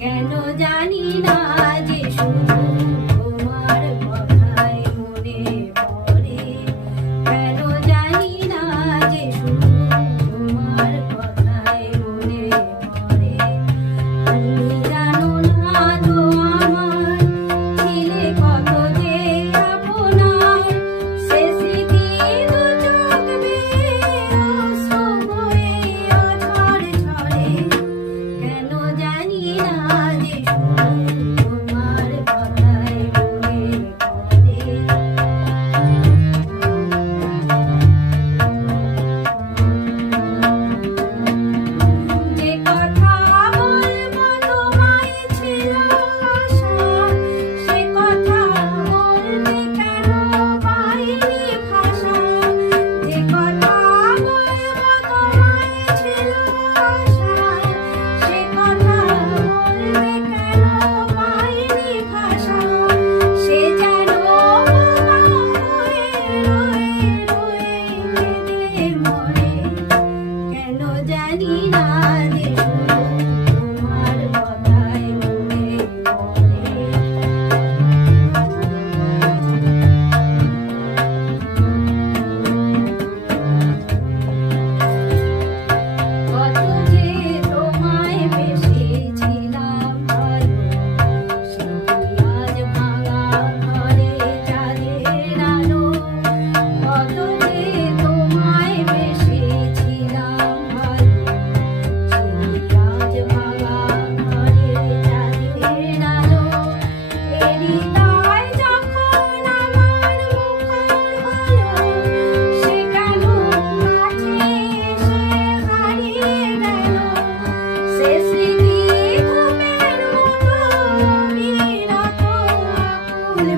কেন জানি না যে শুধু তোমার কথাই মনে পড়ে, কেন জানি না যে শুধু তোমার কথাই মনে পড়ে। তুমি জানো না তো আমার ছিলে কত যে আপনার, সে স্মৃতি দু চোখ বেয়ে অশ্রু বয়ে ঝরে ঝরে। কেন জানি না যে শুধু তোমার কথাই মনে পড়ে। যে কথা বলবো তোমায় ছিল আশা, সে কথা বলতে কেন পাইনি ভাষা। যে কথা বলবো তোমায় ছিল আশা, সে কথা বলতে কেন পাইনি ভাষা। সে যেন বোমা হয়ে রয়ে রয়ে কেঁদে মরে। কেন জানি না যে শুধু তোমার কথাই মনে পড়ে। কত যে তোমায় বেসেছিলাম ভালো, সে কি আজ ভাঙা ঘরে চাঁদের আলো। কত যে তোমায় বেসেছিলাম ভালো, সে কি আজ ভাঙা ঘরে চাঁদের আলো। এ হৃদয় যখন আমার মুখর হলো, সে কেন কাছে এসে হারিয়ে গেল। সে স্মৃতি ঘুমের মতো অবিরত আকুল